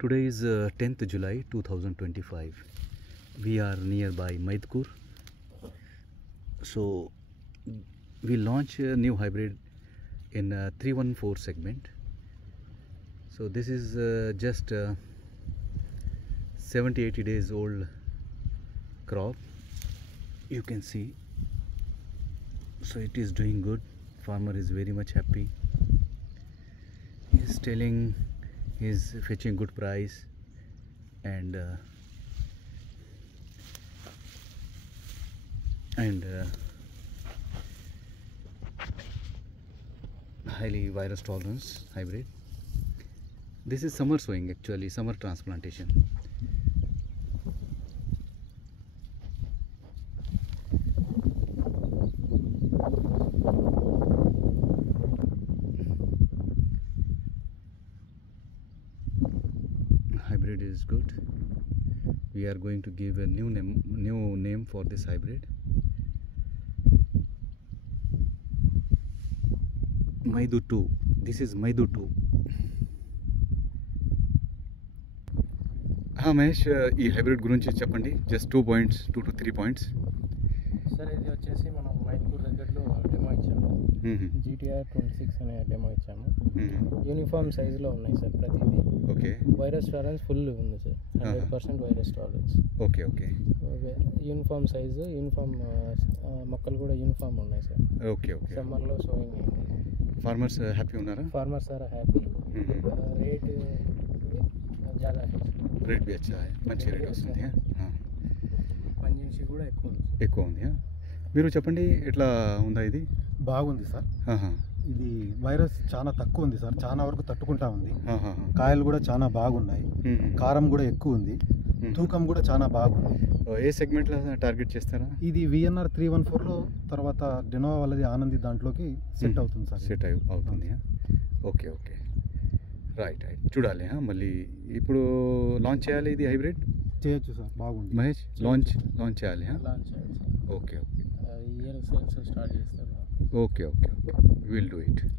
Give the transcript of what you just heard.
Today is 10th July 2025. We are nearby Maidkur. So we launch a new hybrid in 314 segment. So this is just 70-80 days old crop. You can see. So it is doing good. Farmer is very much happy. He is telling he's fetching good price and highly virus tolerance hybrid. This is summer sowing, actually summer transplantation. Hybrid is good. We are going to give a new name for this hybrid. Maidu 2. This is Maidu 2. మహేష్ ఈ హైబ్రిడ్ గురించి చెప్పండి. జస్ట్ 2 to 3 points. Sir ఇది వచ్చేసి మనం మైద్పూర్ దగ్గరలో డెమో ఇచ్చాము. GTR 26 అనే డెమో ఇచ్చాము. యూనిఫామ్ సైజులో ఉన్నాయి సార్ ప్రతిదీ. ఓకే. వైరస్ టాలరెన్స్ ఫుల్ ఉంది sir. 100% virus tolerance. Okay okay. Uniform size, uniform మొక్కలు కూడా యూనిఫామ్ ఉన్నాయి సార్. Okay okay. సమ్మర్లో సోయింగ్ అయింది. ఫార్మర్స్ హ్యాపీ ఉన్నారా? Farmers are happy. रेट ज़्यादा है. रेट भी अच्छा है. మంచి రేట్ వస్తుంది. పంజెన్సీ కూడా ఎక్కువ ఉంది. మీరు చెప్పండి, ఎట్లా ఉందా ఇది? బాగుంది సార్. ఇది వైరస్ చాలా తక్కువ ఉంది సార్. చాలా వరకు తట్టుకుంటా ఉంది. కాయలు కూడా చాలా బాగున్నాయి. కారం కూడా ఎక్కువ ఉంది. తూకం కూడా చాలా బాగుంది. ఏ సెగ్మెంట్లో టార్గెట్ చేస్తారా? ఇది VNR 314లో తర్వాత డెనోవా వాళ్ళది ఆనంది దాంట్లోకి సెట్ అవుతుంది సార్. సెట్ అవుతుంది. Okay okay. Right right. చూడాలి. మళ్ళీ ఇప్పుడు లాంచ్ చేయాలి ఇది హైబ్రిడ్? చేయొచ్చు సార్. బాగుంది మహేష్. లాంచ్ చేయాలి. లాంచ్ చేయాలి. Okay okay. Year sales start చేస్తారు. Okay okay okay. Will do it.